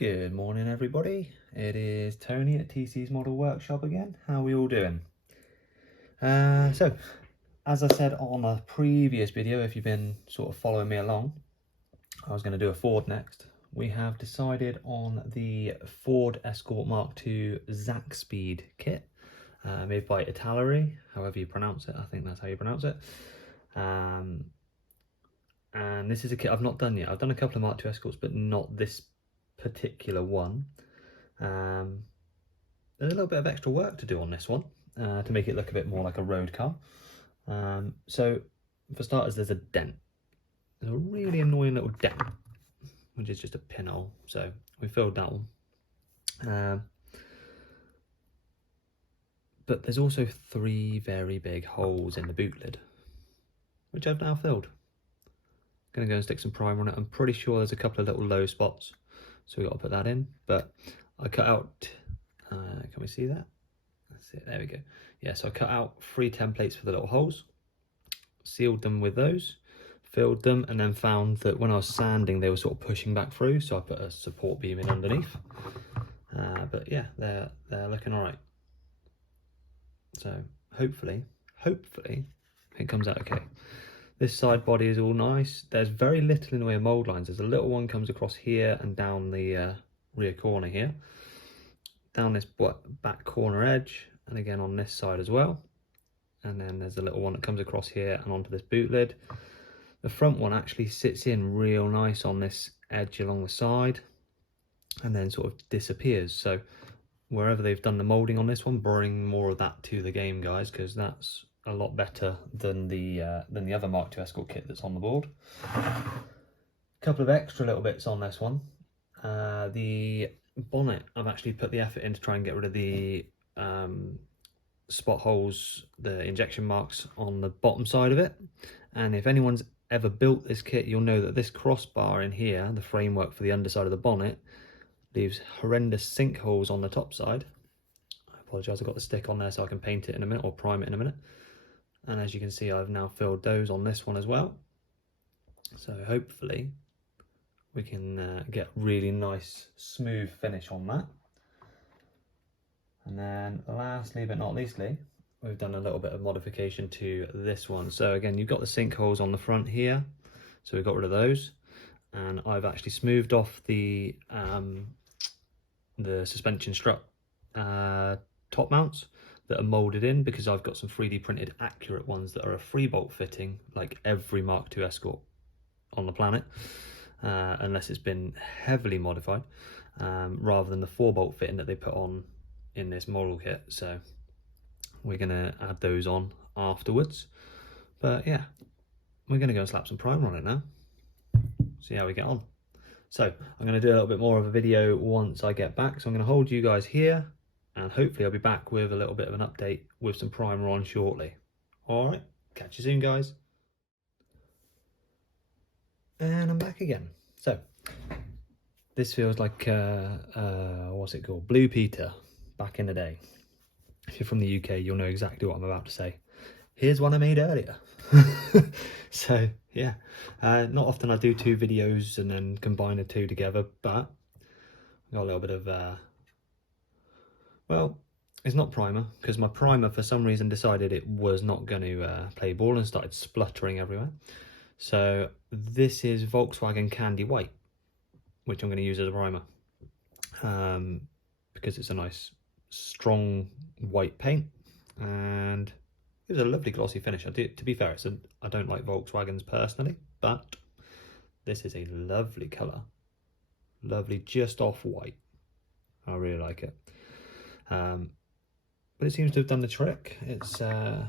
Good morning everybody, it is Tony at TC's Model Workshop again. How are we all doing? So, as I said on a previous video, if you've been sort of following me along, I was going to do a Ford next. We have decided on the Ford Escort Mark II zakspeed kit, made by Italeri, however you pronounce it, I think that's how you pronounce it. And this is a kit I've not done yet. I've done a couple of Mark II Escorts, but not this particular one. There's a little bit of extra work to do on this one to make it look a bit more like a road car. So for starters, there's a dent. There's a really annoying little dent, which is just a pinhole. So we filled that one. But there's also 3 very big holes in the boot lid, which I've now filled. Gonna go and stick some primer on it. I'm pretty sure there's a couple of little low spots, so we've got to put that in. But I cut out, can we see that? That's it, there we go. Yeah, so I cut out 3 templates for the little holes, sealed them with those, filled them, and then found that when I was sanding, they were sort of pushing back through, so I put a support beam in underneath. But yeah, they're looking all right. So hopefully it comes out okay. This side body is all nice. There's very little in the way of mould lines. There's a little one comes across here and down the rear corner here, down this back corner edge, and again on this side as well. And then there's a little one that comes across here and onto this boot lid. The front one actually sits in real nice on this edge along the side and then sort of disappears. So wherever they've done the moulding on this one, bring more of that to the game, guys, because that's a lot better than the other Mark II Escort kit that's on the board. A couple of extra little bits on this one. The bonnet, I've actually put the effort in to try and get rid of the spot holes, the injection marks on the bottom side of it. And if anyone's ever built this kit, you'll know that this crossbar in here, the framework for the underside of the bonnet, leaves horrendous sinkholes on the top side. I apologise, I've got the stick on there so I can paint it in a minute, or prime it in a minute. And as you can see, I've now filled those on this one as well. So hopefully we can get a really nice smooth finish on that. And then lastly but not leastly, we've done a little bit of modification to this one. So again, you've got the sinkholes on the front here, so we got rid of those. And I've actually smoothed off the suspension strut top mounts that are molded in, because I've got some 3D printed accurate ones that are a 3-bolt fitting, like every Mark II Escort on the planet, unless it's been heavily modified, rather than the 4-bolt fitting that they put on in this model kit. So we're gonna add those on afterwards. But yeah, we're gonna go and slap some primer on it now, see how we get on. So I'm going to do a little bit more of a video once I get back. So I'm going to hold you guys here, and hopefully I'll be back with a little bit of an update with some primer on shortly. All right, catch you soon, guys. And I'm back again. So this feels like what's it called, Blue Peter back in the day. If you're from the UK, you'll know exactly what I'm about to say. Here's one I made earlier. So yeah, not often I do 2 videos and then combine the 2 together, but I got a little bit of well, it's not primer, because my primer for some reason decided it was not going to play ball and started spluttering everywhere. So this is Volkswagen Candy White, which I'm going to use as a primer, because it's a nice strong white paint and it's a lovely glossy finish. To be fair, I don't like Volkswagens personally, but this is a lovely colour. Lovely, just off white. I really like it. But it seems to have done the trick. It's, as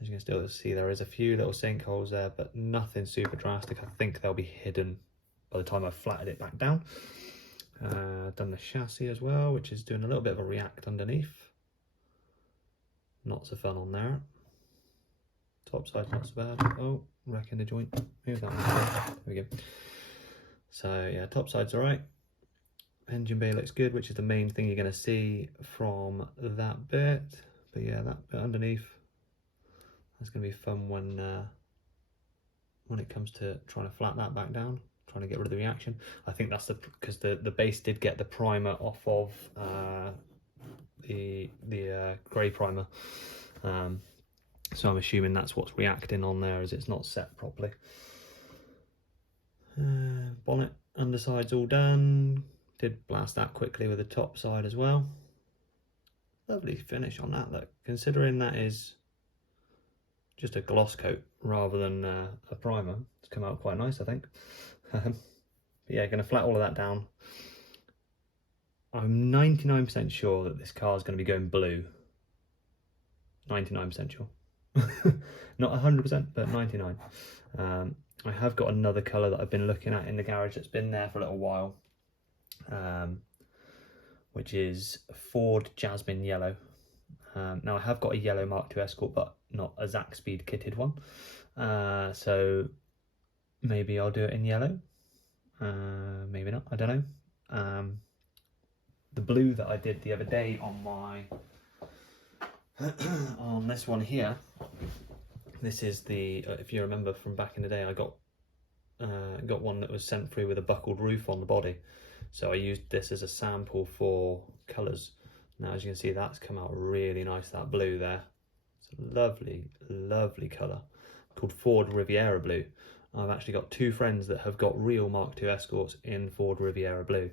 you can still see, there is a few little sinkholes there, but nothing super drastic. I think they'll be hidden by the time I've flattened it back down. Done the chassis as well, which is doing a little bit of a react underneath. Not so fun on there. Top side's not so bad. Oh, wrecking the joint. Move that one. There we go. So yeah, top side's all right. Engine bay looks good, which is the main thing you're going to see from that bit. But yeah, that bit underneath, that's going to be fun when it comes to trying to flat that back down. trying to get rid of the reaction. I think that's because the base did get the primer off of the grey primer, so I'm assuming that's what's reacting on there, as it's not set properly. Bonnet underside's all done. Did blast that quickly with the top side as well. Lovely finish on that, look, considering that is just a gloss coat rather than a primer. It's come out quite nice, I think. But yeah, going to flat all of that down. I'm 99% sure that this car is going to be going blue. 99% sure. Not 100%, but 99. I have got another colour that I've been looking at in the garage that's been there for a little while, which is Ford Jasmine Yellow. Now I have got a yellow Mark II Escort, but not a zakspeed kitted one. So maybe I'll do it in yellow. Maybe not, I don't know. The blue that I did the other day on my on this one here, this is the if you remember from back in the day, I got one that was sent through with a buckled roof on the body, so I used this as a sample for colours. Now as you can see, that's come out really nice, that blue there. It's a lovely colour called Ford Riviera Blue. I've actually got two friends that have got real Mark II Escorts in Ford Riviera Blue,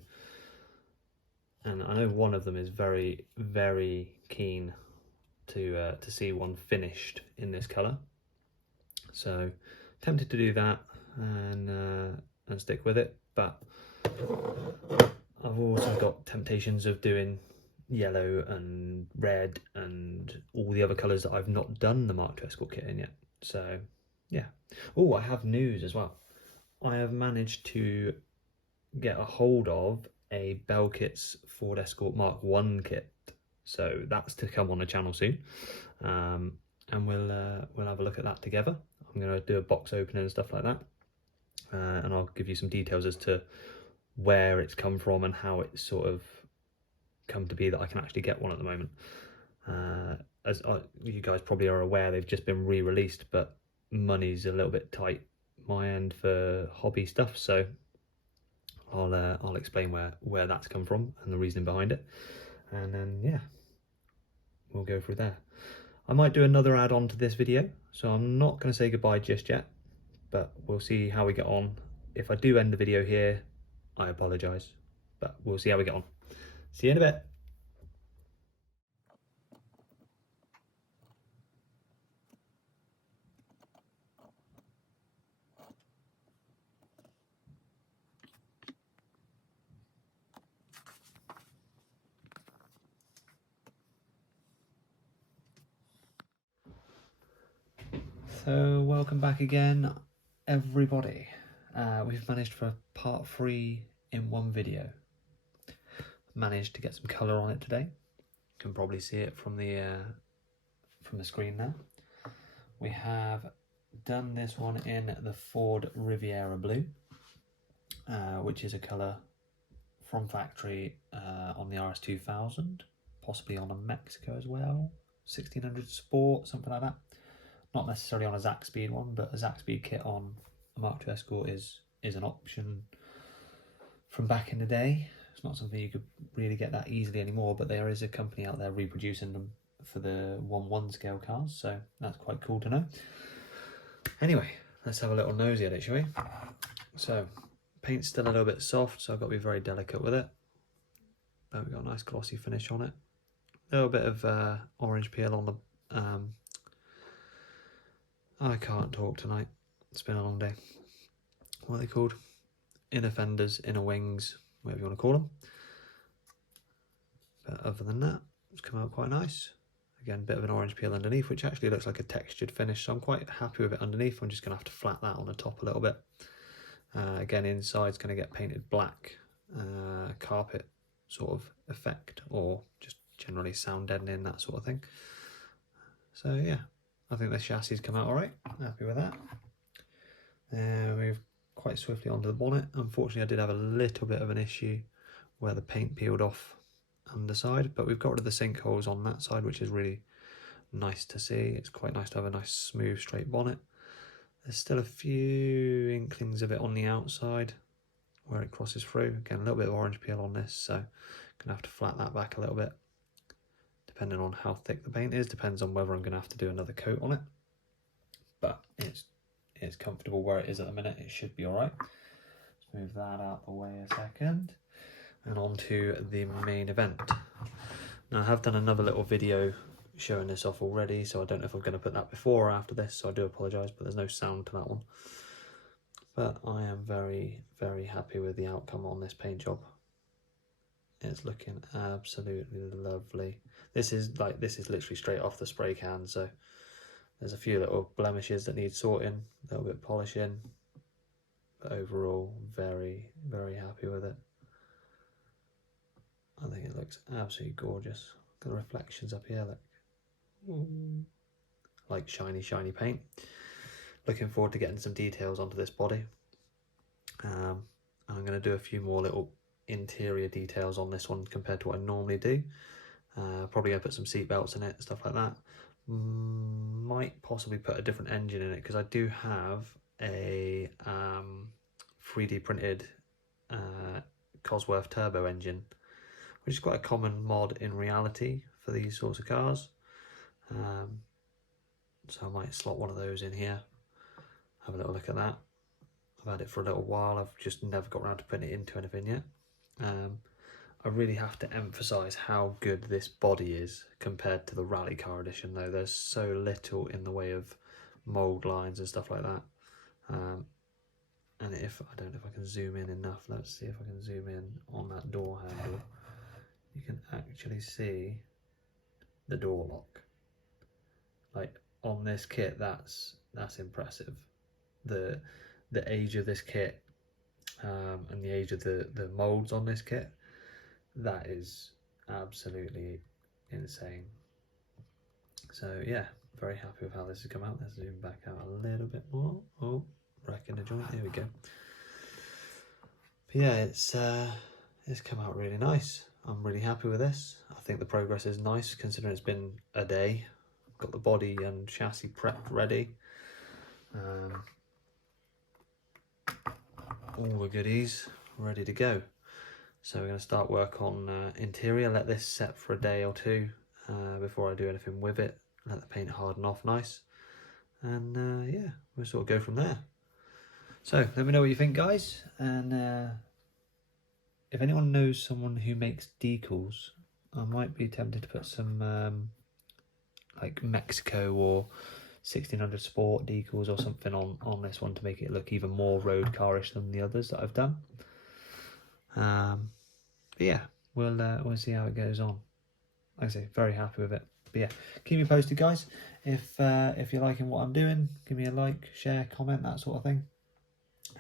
and I know one of them is very keen to see one finished in this colour. So tempted to do that and stick with it, but I've also got temptations of doing yellow and red and all the other colours that I've not done the Mark II Escort kit in yet. So yeah. Oh, I have news as well. I have managed to get a hold of a Belkit's Ford Escort Mark I kit, so that's to come on the channel soon, and we'll have a look at that together. I'm going to do a box opening and stuff like that, and I'll give you some details as to where it's come from and how it's sort of come to be that I can actually get one at the moment. As you guys probably are aware, they've just been re-released, but money's a little bit tight my end for hobby stuff, so I'll explain where that's come from and the reasoning behind it, and then yeah, we'll go through there. I might do another add-on to this video, so I'm not going to say goodbye just yet, but we'll see how we get on. If I do end the video here, I apologise, but we'll see how we get on. See you in a bit. So welcome back again, everybody. We've managed for part 3 in one video. Managed to get some colour on it today. You can probably see it from the screen now. We have done this one in the Ford Riviera Blue, which is a colour from factory on the RS2000, possibly on a Mexico as well, 1600 Sport, something like that. Not necessarily on a zakspeed one, but a zakspeed kit on a Mark II Escort is an option from back in the day. It's not something you could really get that easily anymore, but there is a company out there reproducing them for the 1/1 scale cars, so that's quite cool to know. Anyway, let's have a little nosy at it, shall we? So, paint's still a little bit soft, so I've got to be very delicate with it. But we've got a nice glossy finish on it. A little bit of orange peel on the... I can't talk tonight. It's been a long day. What are they called? Inner fenders, inner wings, whatever you want to call them. But other than that, it's come out quite nice. Again, a bit of an orange peel underneath, which actually looks like a textured finish, so I'm quite happy with it underneath. I'm just going to have to flat that on the top a little bit. Again, inside's going to get painted black, carpet sort of effect, or just generally sound deadening, that sort of thing. So yeah, I think the chassis come out alright. Happy with that. We've quite swiftly onto the bonnet. Unfortunately, I did have a little bit of an issue where the paint peeled off underside, but we've got rid of the sinkholes on that side, which is really nice to see. It's quite nice to have a nice smooth straight bonnet. There's still a few inklings of it on the outside, where it crosses through. Again, a little bit of orange peel on this, so I'm gonna have to flat that back a little bit. Depending on how thick the paint is, depends on whether I'm gonna have to do another coat on it. But it's comfortable where it is at the minute. It should be all right. Let's move that out the way a second, and on to the main event. Now, I have done another little video showing this off already, so I don't know if I'm going to put that before or after this, so I do apologise, but there's no sound to that one. But I am very, very happy with the outcome on this paint job. It's looking absolutely lovely. This is literally straight off the spray can, so there's a few little blemishes that need sorting, a little bit polishing, but overall very, very happy with it. I think it looks absolutely gorgeous. Got the reflections up here, look. Like shiny paint. Looking forward to getting some details onto this body. I'm going to do a few more little interior details on this one compared to what I normally do. Probably going to put some seat belts in it, stuff like that. Might possibly put a different engine in it, because I do have a 3D printed Cosworth turbo engine, which is quite a common mod in reality for these sorts of cars. So I might slot one of those in here, have a little look at that. I've had it for a little while, I've just never got around to putting it into anything yet. I really have to emphasise how good this body is compared to the rally car edition though. There's so little in the way of mould lines and stuff like that. And if I don't know if I can zoom in enough, let's see if I can zoom in on that door handle. You can actually see the door lock. Like on this kit, that's impressive. The age of this kit and the age of the molds on this kit, that is absolutely insane. So yeah, very happy with how this has come out. Let's zoom back out a little bit more. Oh, wrecking the joint. There we go. But yeah, it's come out really nice. I'm really happy with this. I think the progress is nice considering it's been a day. Got the body and chassis prepped ready. All the goodies ready to go. So we're going to start work on interior, let this set for a day or two before I do anything with it, let the paint harden off nice, and yeah, we'll sort of go from there. So let me know what you think, guys, and if anyone knows someone who makes decals, I might be tempted to put some like Mexico or 1600 Sport decals or something on this one to make it look even more road carish than the others that I've done. But yeah, we'll see how it goes on. Like I say, very happy with it. But yeah, keep me posted, guys. If you're liking what I'm doing, give me a like, share, comment, that sort of thing.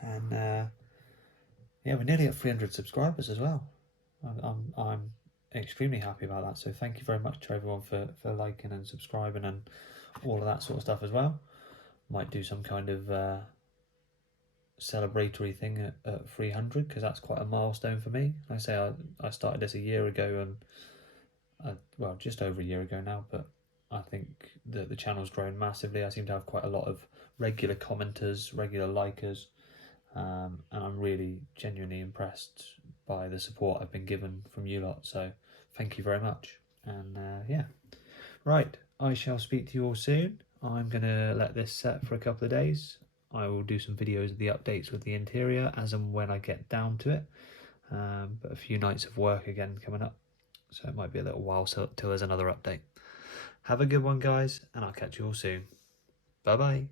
And yeah, we're nearly at 300 subscribers as well. I'm extremely happy about that. So thank you very much to everyone for liking and subscribing and all of that sort of stuff as well. Might do some kind of celebratory thing at 300, because that's quite a milestone for me. Like I say, I started this a year ago, and well, just over a year ago now, but I think that the channel's grown massively. I seem to have quite a lot of regular commenters, regular likers, and I'm really genuinely impressed by the support I've been given from you lot, so thank you very much. And yeah, right, I shall speak to you all soon. I'm gonna let this set for a couple of days. I will do some videos of the updates with the interior as and when I get down to it, but a few nights of work again coming up, so it might be a little while till there's another update. Have a good one, guys, and I'll catch you all soon. Bye bye.